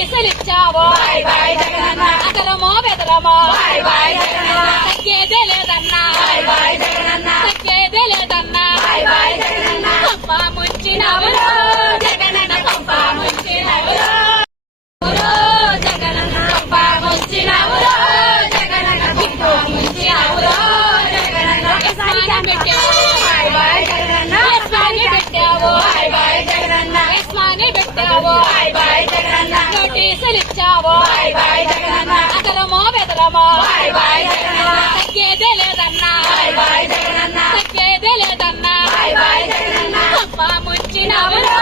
నోటీసులు ఇచ్చావో అసలమో బెదరమో తగ్గేదే లేదన్నా తగ్గేదే లేదన్నా కొంప ముంచినవులో జగనన్న కొంప ముంచినవులో జగనన్న కొంప ముంచినవులో జగనన్న కొంప ముంచినవులో జగనన్న పెట్టావో నోటీసులు ఇచ్చావో అసలమో బెదరమో తగ్గేదే లేదన్నా తగ్గేదే లేదన్నా కొంప ముంచినవులో